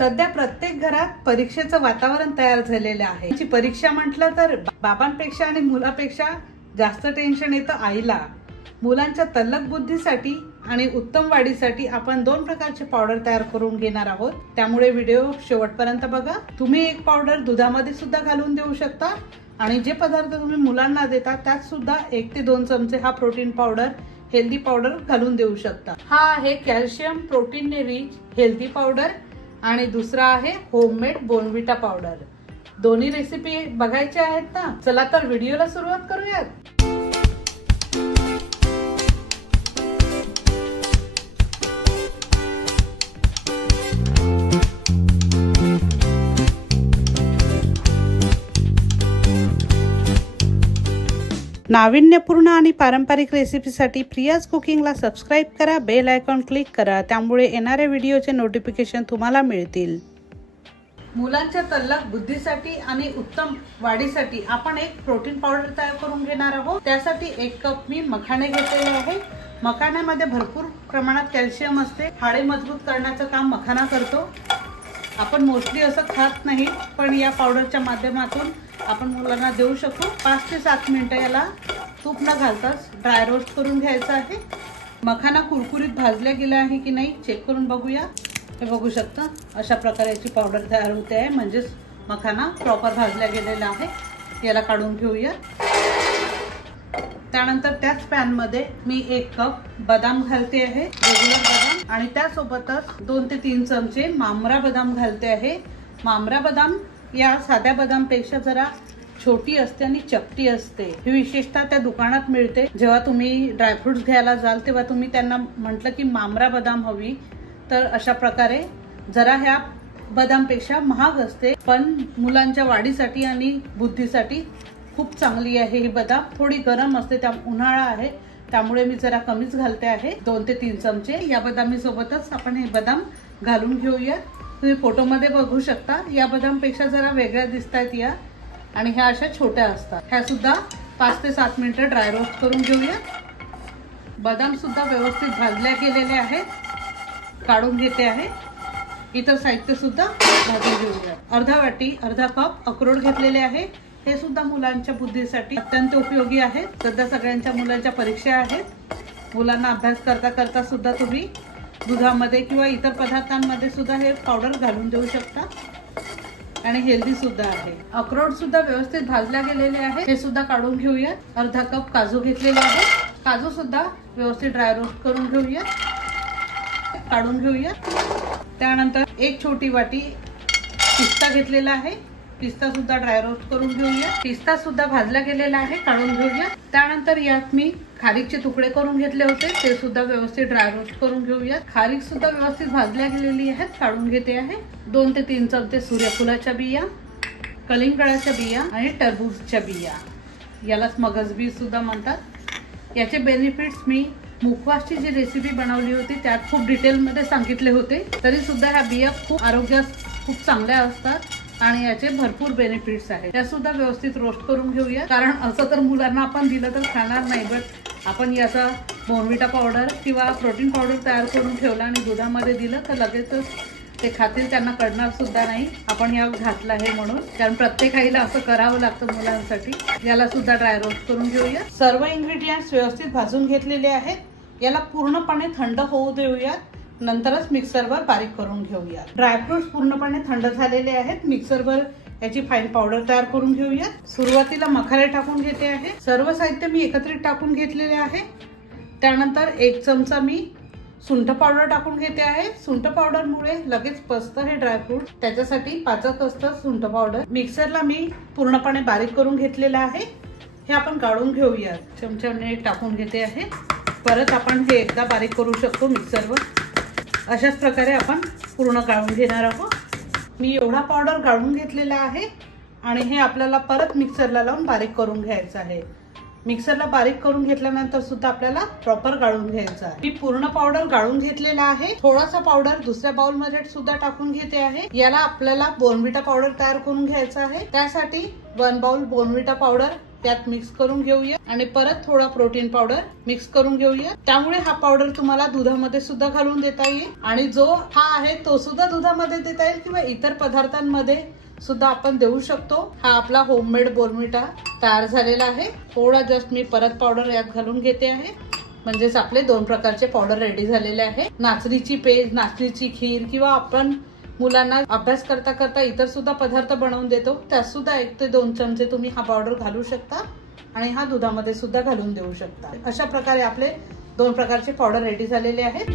सध्या प्रत्येक घरात परीक्षेचं वातावरण तयार झालेलं आहे। परीक्षा म्हटलं तर बाबांपेक्षा आणि मुलापेक्षा जास्त टेन्शन येतं आईला। मुलांच्या तल्लख बुद्धीसाठी आणि उत्तम वाढीसाठी आपण 2 प्रकारचे पावडर तयार करून घेणार आहोत। त्यामुळे व्हिडिओ शेवटपर्यंत बघा। तुम्ही एक पावडर दुधामध्ये सुद्धा घालून देऊ शकता आणि जे पदार्थ तुम्ही मुलांना देता त्यात सुद्धा 1 ते 2 चमचे हा प्रोटीन पावडर हेल्दी पावडर घालून देऊ शकता। हा आहे कॅल्शियम प्रोटीनने रिच हेल्दी पावडर आणि दुसरा आहे होममेड बोर्नव्हिटा पावडर। दोन्ही रेसिपी बघायच्या आहेत ना? चला तर व्हिडिओला सुरुवात करूयात। नाविन्यपूर्ण आणि पारंपरिक रेसिपीसाठी प्रियाज कुकिंगला सबस्क्राइब करा, बेल आयकॉन क्लिक करा, त्यामुळे येणाऱ्या व्हिडिओचे नोटिफिकेशन तुम्हाला मिळतील। मुलांच्या तल्लख बुद्धीसाठी आणि उत्तम वाढीसाठी आपण एक प्रोटीन पावडर तयार करून घेणार आहोत। त्यासाठी 1 कप मी मखाणे घेतलेले आहे। मखाण्यामध्ये भरपूर प्रमाणात कॅल्शियम असते। हाडे मजबूत करण्याचं काम मखाना करतो। आपण मोस्टली असं खात नाही, पण या पावडरच्या माध्यमातून आपण मुलांना देऊ शकतो। 5 ते 7 मिनिटं याला तूप न घालताच ड्राय रोस्ट करून घ्यायचं आहे। मखाना कुरकुरीत भाजल्या गेला आहे की नाही चेक करून बघूया। हे बघू शकता अशा प्रकारे याची पावडर तयार होते आहे, म्हणजेच मखाना प्रॉपर भाजल्या गेलेला आहे। याला काढून घेऊया। त्यानंतर त्याच पॅन मध्ये मी 1 कप बदाम घालते आहे, रेग्युलर बदाम, आणि त्यासोबतच 2 ते 3 चमचे मामरा बदाम घालते आहे। मामरा बदाम या साध्या बदाम पेक्षा जरा छोटी असते आणि चपटी असते। ही विशेषतः त्या दुकानात मिळते। जेव्हा तुम्ही ड्रायफ्रुट्स घ्यायला जाल तेव्हा तुम्ही त्यांना म्हटलं की मामरा बदाम हवी, तर अशा प्रकारे जरा ह्या बदाम पेक्षा महाग असते, पण मुलांच्या वाढीसाठी आणि बुद्धीसाठी खूप चांगली आहे। ही बदाम थोडी गरम असते, त्या उन्हाळा आहे त्यामुळे मी जरा कमीच घालते आहे, 2 ते 3 चमचे। या बदामी सोबतच आपण हे बदाम घालून घेऊया। तुम्ही फोटोमध्ये बघू शकता या बदाम पेक्षा जरा वेगळ्या दिसतात या, आणि ह्या अशा छोट्या असतात। ह्या सुद्धा 5 ते 7 मिनिटं ड्राय रोस्ट करून घेऊया। बदाम सुद्धा व्यवस्थित भाजल्या गेलेले आहेत, काढून घेते आहे। इतर साहित्य सुद्धा भाजून घेऊया। अर्धा कप अक्रोड घेतलेले आहे। हे सुद्धा मुलांच्या बुद्धीसाठी अत्यंत उपयोगी आहे। सध्या सगळ्यांच्या मुलांच्या परीक्षा आहेत। मुलांना अभ्यास करता करता सुद्धा तुम्ही दुधामध्ये किंवा इतर पदार्थांमध्ये सुद्धा हे पावडर घालून देऊ शकता आणि हेल्दी सुद्धा आहे। अक्रोड सुद्धा व्यवस्थित भाजल्या गेलेले आहे, हे सुद्धा काढून घेऊया। अर्धा कप काजू घेतलेले आहे। काजू सुद्धा व्यवस्थित ड्राय रोस्ट करून घेऊया, काढून घेऊया। त्यानंतर 1 छोटी वाटी पिस्ता घेतलेला आहे। पिस्ता सुद्धा ड्राय रोस्ट करून घेऊया। पिस्ता सुद्धा भाजला गेलेला आहे, काढून घेऊया। त्यानंतर यात मी खारीकचे तुकडे करून घेतले होते, ते सुद्धा व्यवस्थित ड्राय रोस्ट करून घेऊया। खारीक सुद्धा व्यवस्थित भाजल्या गेलेली आहे, काढून घेते आहे। 2 ते 3 चमचे सूर्यफुलाच्या बिया, कलिंगडाच्या बिया आणि टरबूजच्या बिया, यालाच मगज बी सुद्धा म्हणतात। याचे बेनिफिट्स मी मुखवासची जी रेसिपी बनवली होती त्यात खूप डिटेलमध्ये सांगितले होते। तरी सुद्धा ह्या बिया खूप आरोग्यास खूप चांगल्या असतात आणि याचे भरपूर बेनिफिट्स आहेत। त्या सुद्धा व्यवस्थित रोस्ट करून घेऊया, कारण असं तर मुलांना आपण दिलं तर खाणार नाही, बट आपण याचा बोर्नव्हिटा पावडर किंवा प्रोटीन पावडर तयार करून ठेवला आणि दुधामध्ये दिलं तर लगेचच ते खातील, त्यांना कळणार सुद्धा नाही आपण या घातलं आहे म्हणून, कारण प्रत्येक आईला असं करावं लागतं मुलांसाठी। याला सुद्धा ड्राय रोस्ट करून घेऊया। सर्व इन्ग्रेडियंट्स व्यवस्थित भाजून घेतलेले आहेत। याला पूर्णपणे थंड होऊ देऊया, नंतरच मिक्सरवर बारीक करून घेऊया। ड्रायफ्रुट्स पूर्णपणे थंड झालेले आहेत। मिक्सरवर याची फाईन पावडर तयार करून घेऊया। सुरुवातीला मखाने टाकून घेते आहे। सर्व साहित्य मी एकत्रित टाकून घेतलेले आहे। त्यानंतर 1 चमचा मी सुंठ पावडर टाकून घेते आहे। सुंठ पावडरमुळे लगेच पचतं हे ड्रायफ्रूट, त्याच्यासाठी पाचक असतं सुंठ पावडर। मिक्सरला मी पूर्णपणे बारीक करून घेतलेलं आहे। हे आपण काढून घेऊया। चमच्याने टाकून घेते आहे। परत आपण हे एकदा बारीक करू शकतो मिक्सरवर। अशाच प्रकारे आपण पूर्ण काढून घेणार आहोत। मी एवढा पावडर काढून घेतलेला आहे आणि हे आपल्याला परत मिक्सरला लावून बारीक करून घ्यायचं आहे। मिक्सरला बारीक करून घेतल्यानंतर सुद्धा आपल्याला प्रॉपर गाळून घ्यायचं आहे। मी पूर्ण पावडर गाळून घेतलेला आहे। थोडासा पावडर दुसऱ्या बाउल मध्ये सुद्धा टाकून घेते आहे। याला आपल्याला बोर्नव्हिटा पावडर तयार करून घ्यायचा आहे। त्यासाठी 1 बाउल बोर्नव्हिटा पावडर त्यात मिक्स करून घेऊया आणि परत थोडा प्रोटीन पावडर मिक्स करून घेऊया। त्यामुळे हा पावडर तुम्हाला दुधामध्ये सुद्धा घालून देता येईल आणि जो हा आहे तो सुद्धा दुधामध्ये देता येईल किंवा इतर पदार्थांमध्ये सुद्धा आपण देऊ शकतो। हा आपला होममेड बोर्नव्हिटा तयार झालेला आहे। थोडा जस्ट मी परत पावडर यात घालून घेते आहे, म्हणजेच आपले 2 प्रकारचे पावडर रेडी झालेले आहे। नाचणीची पेज, नाचणीची खीर किंवा आपण मुलांना अभ्यास करता करता इतर सुद्धा पदार्थ बनवून देतो, त्यात सुद्धा 1 ते 2 चमचे तुम्ही हा पावडर घालू शकता आणि हा दुधामध्ये सुद्धा घालून देऊ शकता। अशा प्रकारे आपले 2 प्रकारचे पावडर रेडी झालेले आहेत।